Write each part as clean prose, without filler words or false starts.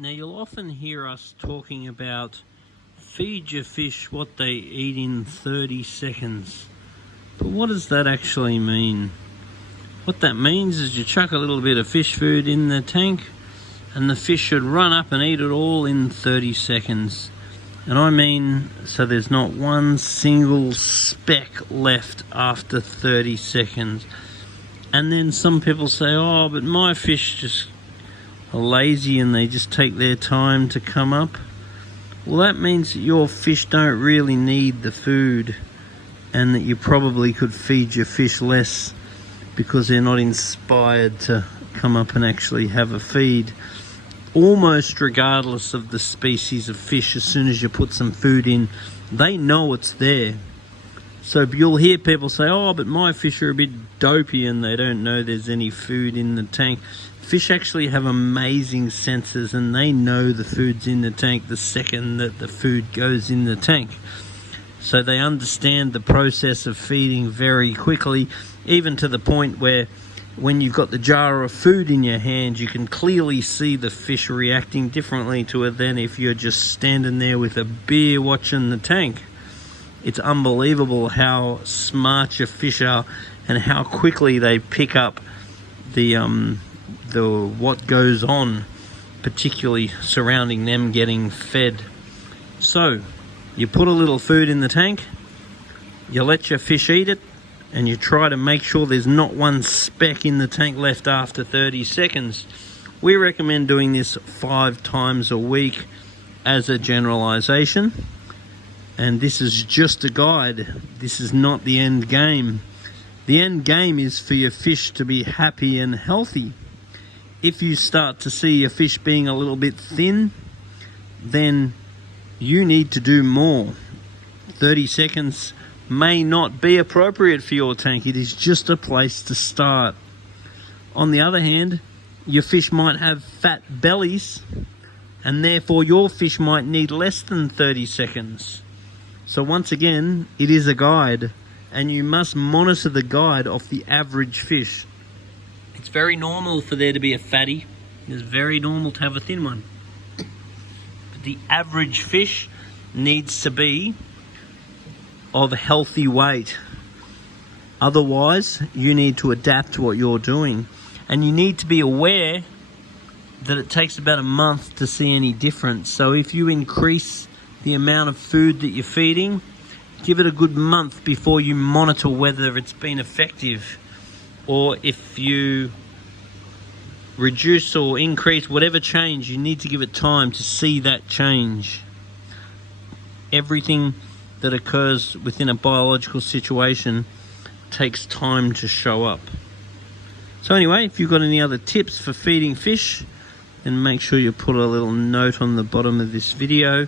Now you'll often hear us talking about feed your fish what they eat in 30 seconds. But what does that actually mean? What that means is you chuck a little bit of fish food in the tank and the fish should run up and eat it all in 30 seconds. And I mean, so there's not one single speck left after 30 seconds. And then some people say, oh, but my fish just are lazy and they just take their time to come up. Well, that means that your fish don't really need the food and that you probably could feed your fish less because they're not inspired to come up and actually have a feed. Almost regardless of the species of fish, as soon as you put some food in, they know it's there. So you'll hear people say, oh, but my fish are a bit dopey and they don't know there's any food in the tank. Fish actually have amazing senses and they know the food's in the tank the second that the food goes in the tank. So they understand the process of feeding very quickly, even to the point where when you've got the jar of food in your hand, you can clearly see the fish reacting differently to it than if you're just standing there with a beer watching the tank. It's unbelievable how smart your fish are and how quickly they pick up the what goes on, particularly surrounding them getting fed. So you put a little food in the tank, you let your fish eat it, and you try to make sure there's not one speck in the tank left after 30 seconds. We recommend doing this 5 times a week as a generalization. And this is just a guide. This is not the end game. The end game is for your fish to be happy and healthy. If you start to see your fish being a little bit thin, then you need to do more. 30 seconds may not be appropriate for your tank. It is just a place to start. On the other hand, your fish might have fat bellies, and therefore your fish might need less than 30 seconds. So once again, it is a guide, and you must monitor the guide off the average fish. It's very normal for there to be a fatty. It's very normal to have a thin one. But the average fish needs to be of a healthy weight. Otherwise, you need to adapt to what you're doing. And you need to be aware that it takes about a month to see any difference. So if you increase the amount of food that you're feeding, give it a good month before you monitor whether it's been effective. Or if you reduce or increase whatever change, you need to give it time to see that change. Everything that occurs within a biological situation takes time to show up. So anyway, if you've got any other tips for feeding fish, then make sure you put a little note on the bottom of this video.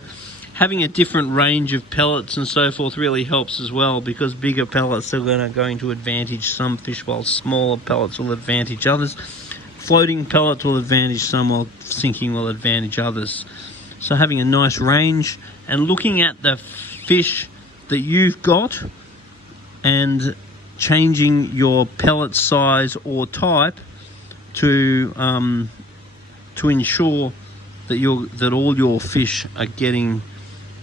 Having a different range of pellets and so forth really helps as well, because bigger pellets are going to advantage some fish while smaller pellets will advantage others. Floating pellets will advantage some while sinking will advantage others. So having a nice range and looking at the fish that you've got and changing your pellet size or type to ensure that all your fish are getting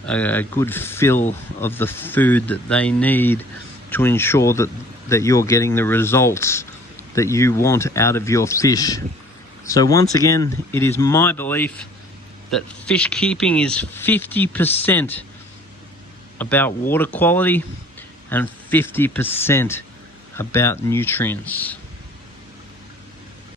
a good fill of the food that they need to ensure that you're getting the results that you want out of your fish. So once again, it is my belief that fish keeping is 50% about water quality and 50% about nutrients.